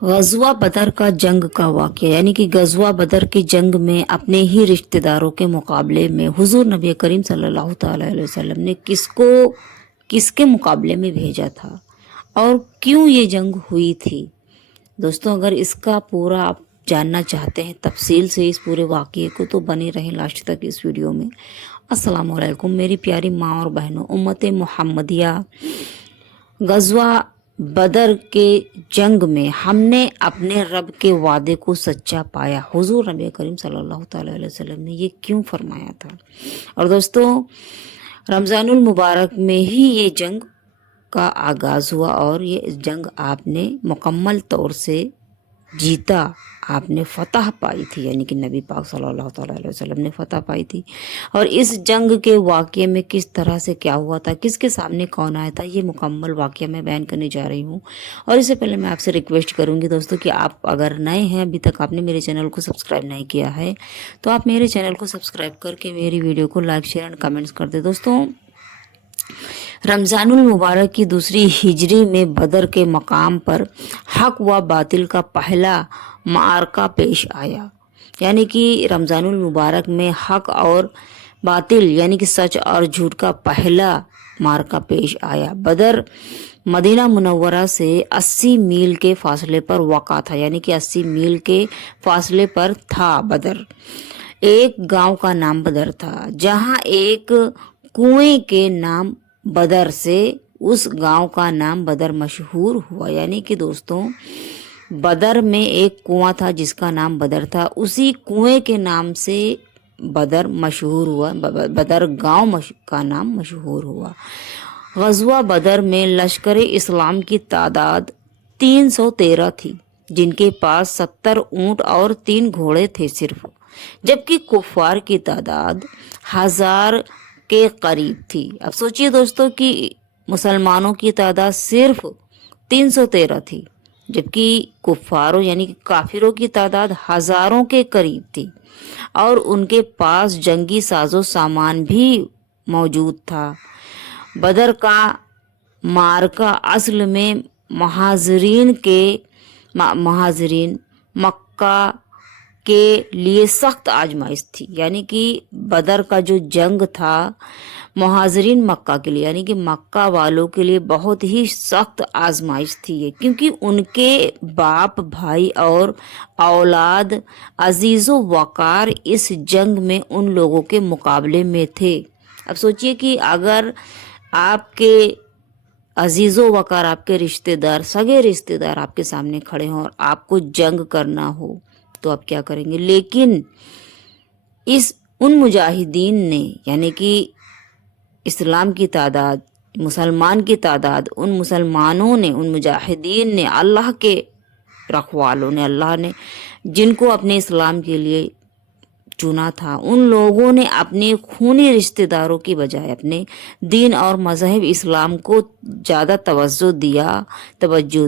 गज़वा बदर का जंग का वाक़या यानी कि गज़वा बदर की जंग में अपने ही रिश्तेदारों के मुकाबले में हुज़ूर नबी करीम सल्लल्लाहु ताला अलैहि वसल्लम ने किसको किसके मुकाबले में भेजा था और क्यों ये जंग हुई थी। दोस्तों, अगर इसका पूरा आप जानना चाहते हैं तफसील से इस पूरे वाक़ये को तो बने रहें लास्ट तक इस वीडियो में। अस्सलाम वालेकुम मेरी प्यारी माँ और बहनों, उम्मत मुहम्मदिया। गज़वा बदर के जंग में हमने अपने रब के वादे को सच्चा पाया। हुजूर नबी करीम सल्लल्लाहु ताला अलैहि वसल्लम ने ये क्यों फरमाया था। और दोस्तों, रमज़ानुल मुबारक में ही ये जंग का आगाज़ हुआ और ये जंग आपने मुकम्मल तौर से जीता, आपने फतह पाई थी, यानी कि नबी पाक सल्लल्लाहु ताला अलैहि वसल्लम ने फतह पाई थी। और इस जंग के वाक़ये में किस तरह से क्या हुआ था, किसके सामने कौन आया था, ये मुकम्मल वाक़या मैं बयान करने जा रही हूँ। और इससे पहले मैं आपसे रिक्वेस्ट करूँगी दोस्तों कि आप अगर नए हैं, अभी तक आपने मेरे चैनल को सब्सक्राइब नहीं किया है, तो आप मेरे चैनल को सब्सक्राइब करके मेरी वीडियो को लाइक शेयर एंड कमेंट्स कर दे। दोस्तों, रमज़ानुल मुबारक की दूसरी हिजरी में बदर के मकाम पर हक व बातिल का पहला मारका पेश आया। यानी कि रमज़ानुल मुबारक में हक और बातिल यानी कि सच और झूठ का पहला मारका पेश आया। बदर मदीना मुनव्वरा से 80 मील के फासले पर वाक़ा था, यानी कि 80 मील के फासले पर था बदर। एक गांव का नाम बदर था, जहां एक कुएं के नाम बदर से उस गांव का नाम बदर मशहूर हुआ। यानी कि दोस्तों, बदर में एक कुआं था जिसका नाम बदर था, उसी कुएं के नाम से बदर मशहूर हुआ, बदर गांव का नाम मशहूर हुआ। गज़वा बदर में लश्कर इस्लाम की तादाद 313 थी, जिनके पास 70 ऊंट और 3 घोड़े थे सिर्फ, जबकि कुफ़ार की तादाद 1000 के करीब थी। अब सोचिए दोस्तों कि मुसलमानों की तादाद सिर्फ 313 थी, जबकि कुफ़ारों यानी कि काफिरों की तादाद हज़ारों के करीब थी और उनके पास जंगी साजो सामान भी मौजूद था। बदर का मार्का असल में महाजरीन मक्का के लिए सख्त आजमाइश थी। यानी कि बदर का जो जंग था मुहाजिरीन मक्का के लिए यानी कि मक्का वालों के लिए बहुत ही सख्त आजमाइश थी ये, क्योंकि उनके बाप भाई और औलाद अजीज़ो वकार इस जंग में उन लोगों के मुकाबले में थे। अब सोचिए कि अगर आपके अजीज़ो वकार, आपके रिश्तेदार, सगे रिश्तेदार आपके सामने खड़े हों और आपको जंग करना हो तो आप क्या करेंगे। लेकिन उन मुजाहिदीन ने यानी कि इस्लाम की तादाद, मुसलमान की तादाद, उन मुसलमानों ने, उन मुजाहिदीन ने, अल्लाह के रखवालों ने, अल्लाह ने जिनको अपने इस्लाम के लिए चुना था, उन लोगों ने अपने खूनी रिश्तेदारों की बजाय अपने दीन और मज़हब इस्लाम को ज़्यादा तवज्जो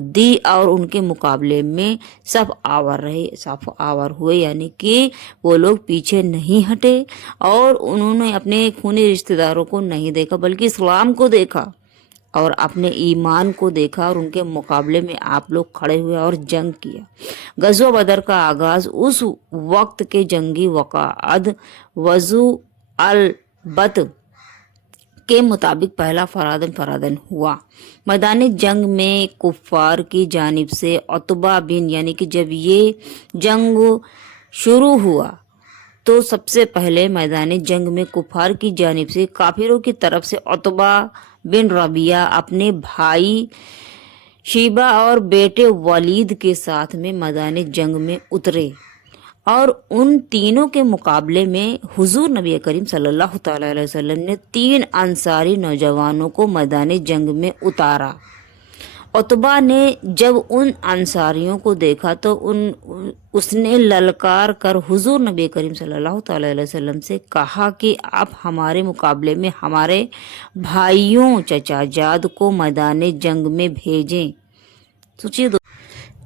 दी और उनके मुकाबले में सब आवर हुए। यानी कि वो लोग पीछे नहीं हटे और उन्होंने अपने खूनी रिश्तेदारों को नहीं देखा, बल्कि इस्लाम को देखा और अपने ईमान को देखा और उनके मुकाबले में आप लोग खड़े हुए और जंग किया। गज़वा बदर का आगाज़ उस वक्त के जंगी वक़ाअत वज़ू अल बत के मुताबिक पहला फरादन हुआ। मैदान जंग में कुफ़ार की जानिब से उतबा बिन, यानी कि जब ये जंग शुरू हुआ तो सबसे पहले मैदान जंग में कुफ़ार की जानिब से काफिरों की तरफ से उतबा बिन रबिया अपने भाई शीबा और बेटे वलीद के साथ में मैदान जंग में उतरे और उन तीनों के मुकाबले में हुजूर नबी करीम सल्लल्लाहु ताला अलैहि वसल्लम ने 3 अंसारी नौजवानों को मैदान जंग में उतारा। उतबा ने जब उन अंसारियों को देखा तो उसने ललकार कर हुजूर नबी करीम सल्लल्लाहु अलैहि वसल्लम से कहा कि आप हमारे मुकाबले में हमारे भाइयों चचाजाद को मैदान जंग में भेजें। सोचिए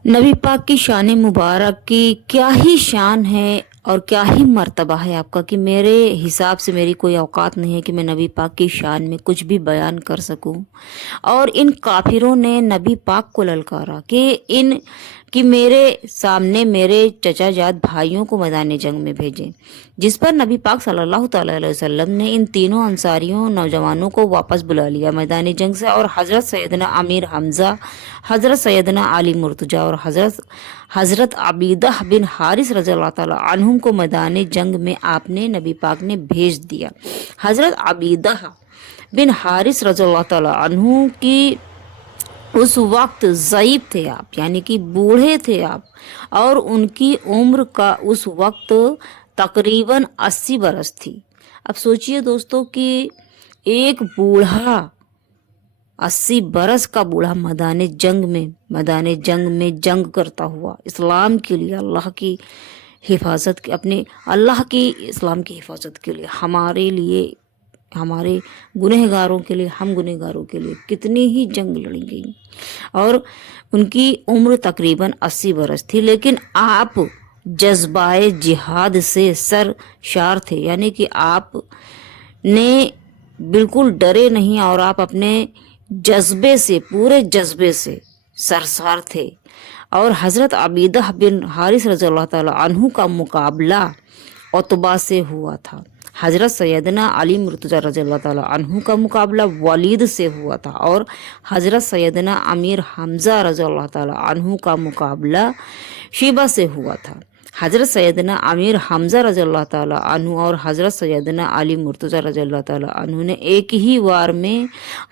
नबी पाक की शान मुबारक की क्या ही शान है और क्या ही मर्तबा है आपका कि मेरे हिसाब से मेरी कोई औकात नहीं है कि मैं नबी पाक की शान में कुछ भी बयान कर सकूं। और इन काफिरों ने नबी पाक को ललकारा कि इन کہ میرے سامنے میرے چچا جات بھائیوں کو میدان جنگ میں بھیجیں، جس پر نبی پاک صلی اللہ تعالی علیہ وسلم نے ان تینوں انصاریوں نوجوانوں کو واپس بلا لیا میدان جنگ سے، اور حضرت سیدنا امیر حمزہ، حضرت سیدنا علی مرتضیٰ اور حضرت عبیدہ بن حارث رضی اللہ تعالی عنہم کو میدان جنگ میں آپ نے نبی پاک نے بھیج دیا۔ حضرت عبیدہ بن حارث رضی اللہ تعالی عنہ کی اس وقت ضعیف تھے آپ، یعنی کہ بوڑھے تھے آپ، اور ان کی عمر کا اس وقت تقریباً 80 برس تھی۔ اب سوچئے دوستو کہ ایک بوڑھا 80 برس کا بوڑھا میدان جنگ میں جنگ کرتا ہوا اسلام کے لیے، اللہ کی حفاظت اپنے اللہ کی اسلام کی حفاظت کے لیے، ہمارے لیے، ہمارے گنہگاروں کے لیے، ہم گنہگاروں کے لیے کتنی ہی جنگ لڑی گئی، اور ان کی عمر تقریباً 80 برس تھی، لیکن آپ جذبہ جہاد سے سرشار تھے، یعنی کہ آپ نے بالکل ڈرے نہیں، اور آپ اپنے جذبے سے، پورے جذبے سے سرشار تھے۔ اور حضرت عبیدہ بن حارث رضی اللہ تعالیٰ عنہ کا مقابلہ عتبہ سے ہوا تھا، حضرت سیدنا علی مرتضیٰ رضی اللہ تعالیٰ عنہ کا مقابلہ ولید سے ہوا تھا، اور حضرت سیدنا امیر حمزہ رضی اللہ تعالیٰ عنہ کا مقابلہ شیبہ سے ہوا تھا۔ حضرت سیدنا امیر حمزہ رضی اللہ تعالیٰ عنہ اور حضرت سیدنا علی مرتضیٰ رضی اللہ تعالیٰ عنہ نے ایک ہی وار میں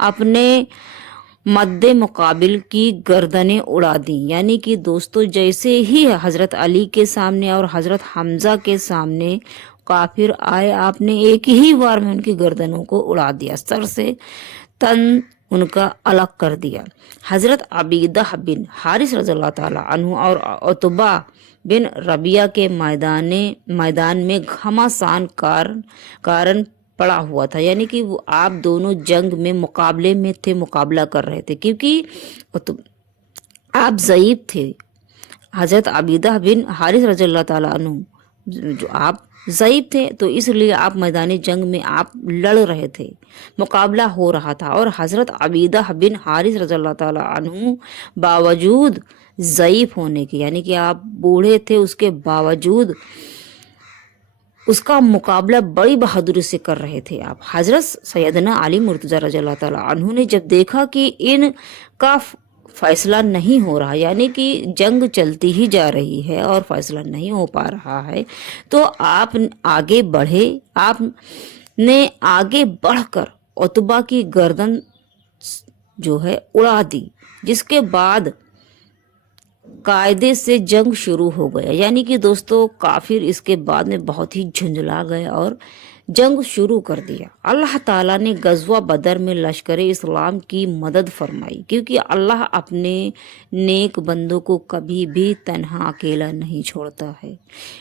اپنے مد مقابل کی گردنیں اڑا دیں، یعنی کہ دوستو جیسے ہی حضرت علی کے سامنے اور حضرت حمزہ کے سامنے کافر آئے، آپ نے ایک ہی وار میں ان کی گردنوں کو اڑا دیا، سر سے تن ان کا الگ کر دیا۔ حضرت عبیدہ بن حارث رضی اللہ تعالیٰ عنہ اور عتبہ بن ربیعہ کے میدان میں گھمسان کارن پڑا ہوا تھا، یعنی کہ وہ آپ دونوں جنگ میں مقابلے میں تھے، مقابلہ کر رہے تھے، کیونکہ آپ ضعیف تھے۔ حضرت عبیدہ بن حارث رضی اللہ تعالیٰ عنہ جو آپ ضعیف تھے، تو اس لیے آپ میدان جنگ میں آپ لڑ رہے تھے، مقابلہ ہو رہا تھا، اور حضرت عبیدہ بن حارث رضی اللہ تعالیٰ عنہ باوجود ضعیف ہونے کے، یعنی کہ آپ بوڑھے تھے، اس کے باوجود اس کا مقابلہ بڑی بہادری سے کر رہے تھے آپ۔ حضرت سیدنا علی مرتضیٰ رضی اللہ تعالیٰ عنہ نے جب دیکھا کہ ان کا فیصلہ نہیں ہو رہا، یعنی کہ جنگ چلتی ہی جا رہی ہے اور فیصلہ نہیں ہو پا رہا ہے، تو آپ آگے بڑھے، آپ نے آگے بڑھ کر عتبہ کی گردن جو ہے اڑا دی، جس کے بعد قاعدے سے جنگ شروع ہو گیا، یعنی کہ دوستو کافر اس کے بعد میں بہت ہی جھنجھلا گئے اور جنگ شروع کر دیا۔ اللہ تعالیٰ نے غزوہ بدر میں لشکر اسلام کی مدد فرمائی، کیونکہ اللہ اپنے نیک بندوں کو کبھی بھی تنہا اکیلا نہیں چھوڑتا ہے۔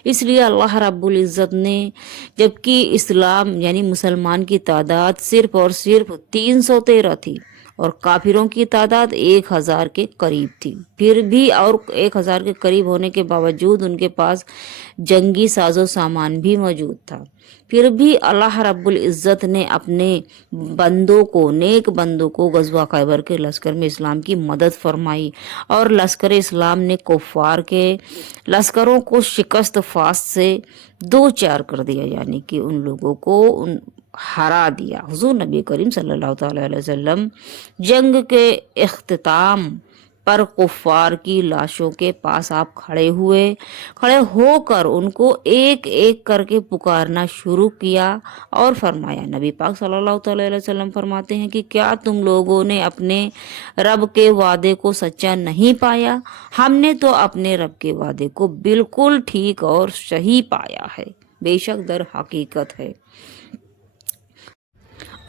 اس لیے اللہ رب العزت نے، جبکہ اسلام یعنی مسلمان کی تعداد صرف اور صرف 313 تھی اور کافروں کی تعداد 1000 کے قریب تھی، پھر بھی اور 1000 کے قریب ہونے کے باوجود ان کے پاس جنگی ساز و سامان بھی موجود تھا، پھر بھی اللہ رب العزت نے اپنے بندوں کو، نیک بندوں کو غزوہ خیبر کے لشکر میں اسلام کی مدد فرمائی، اور لشکر اسلام نے کفار کے لشکروں کو شکست فاست سے 2-4 کر دیا، یعنی کہ ان لوگوں کو ہرا دیا۔ حضور نبی کریم صلی اللہ تعالی علیہ وسلم جنگ کے اختتام پر کفار کی لاشوں کے پاس آپ کھڑے ہو کر ان کو ایک ایک کر کے پکارنا شروع کیا اور فرمایا، نبی پاک صلی اللہ تعالی علیہ وسلم فرماتے ہیں کہ کیا تم لوگوں نے اپنے رب کے وعدے کو سچا نہیں پایا؟ ہم نے تو اپنے رب کے وعدے کو بالکل ٹھیک اور صحیح پایا ہے، بے شک در حقیقت ہے۔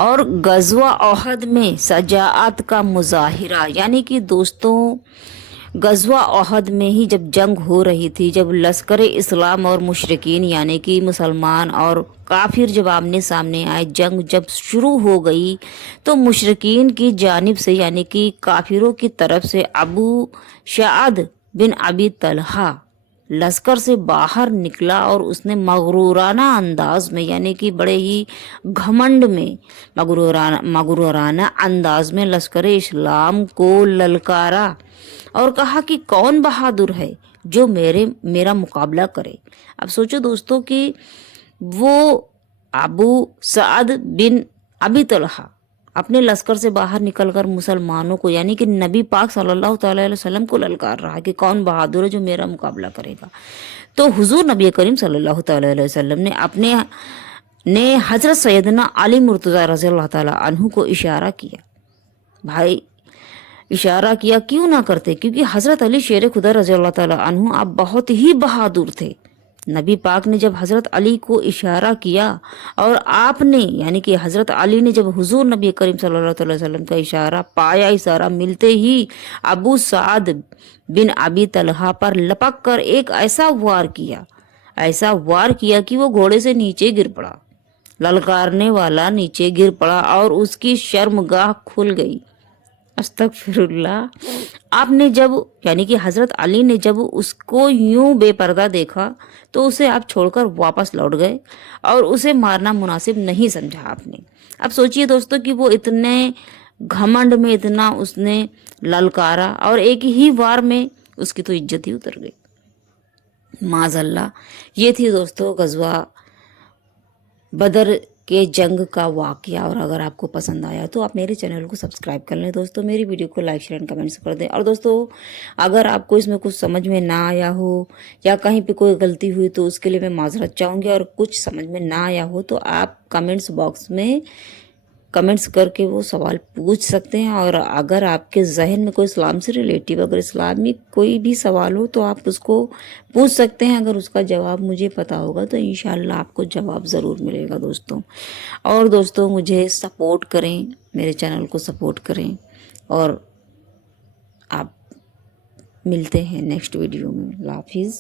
اور غزوہ احد میں شجاعت کا مظاہرہ، یعنی کہ دوستوں غزوہ احد میں ہی جب جنگ ہو رہی تھی، جب لشکر اسلام اور مشرکین یعنی کہ مسلمان اور کافر جب آمنے سامنے آئے، جنگ جب شروع ہو گئی، تو مشرکین کی جانب سے یعنی کہ کافروں کی طرف سے ابو سعد بن ابی طلحہ लश्कर से बाहर निकला और उसने मगरूराना अंदाज में यानी कि बड़े ही घमंड में मगरूराना अंदाज में लश्कर इस्लाम को ललकारा और कहा कि कौन बहादुर है जो मेरा मुकाबला करे। अब सोचो दोस्तों कि वो अबू सअद बिन अबी तलहा अपने लश्कर से बाहर निकलकर मुसलमानों को यानी कि नबी पाक सल्लल्लाहु अलैहि वसल्लम को ललकार रहा है कि कौन बहादुर है जो मेरा मुकाबला करेगा। तो हुजूर नबी करीम सल्लल्लाहु अलैहि वसल्लम ने हजरत सैयदना अली मुर्तज़ा रज़ियल्लाहु ताला अन्हु को इशारा किया। भाई इशारा किया क्यों ना करते, क्योंकि हजरत अली शेर खुदा रज़ियल्लाहु ताला अन्हु आप बहुत ही बहादुर थे। नबी पाक ने जब हज़रत अली को इशारा किया और आपने यानी कि हज़रत अली ने जब हुजूर नबी करीम सल्लल्लाहु अलैहि वसल्लम का इशारा पाया, इशारा मिलते ही अबू सअद बिन अबी तलहा पर लपक कर एक ऐसा वार किया कि वो घोड़े से नीचे गिर पड़ा। ललकारने वाला नीचे गिर पड़ा और उसकी शर्मगाह खुल गई। अस्तगफिरुल्लाह। आपने जब यानी कि हजरत अली ने जब उसको यूं बेपर्दा देखा तो उसे आप छोड़कर वापस लौट गए और उसे मारना मुनासिब नहीं समझा आपने। अब सोचिए दोस्तों कि वो इतने घमंड में इतना उसने ललकारा और एक ही वार में उसकी तो इज्जत ही उतर गई। माज़अल्लाह। ये थी दोस्तों गज़वा बदर के जंग का वाक़या। और अगर आपको पसंद आया तो आप मेरे चैनल को सब्सक्राइब कर लें दोस्तों, मेरी वीडियो को लाइक शेयर एंड कमेंट्स कर दें। और दोस्तों अगर आपको इसमें कुछ समझ में ना आया हो या कहीं पे कोई गलती हुई तो उसके लिए मैं माजरत चाहूँगी। और कुछ समझ में ना आया हो तो आप कमेंट्स बॉक्स में कमेंट्स करके वो सवाल पूछ सकते हैं। और अगर आपके जहन में कोई इस्लाम से रिलेटिव अगर इस्लामी कोई भी सवाल हो तो आप उसको पूछ सकते हैं। अगर उसका जवाब मुझे पता होगा तो इंशाल्लाह आपको जवाब ज़रूर मिलेगा दोस्तों। और दोस्तों मुझे सपोर्ट करें, मेरे चैनल को सपोर्ट करें। और आप मिलते हैं नेक्स्ट वीडियो में। अल्लाह हाफिज़।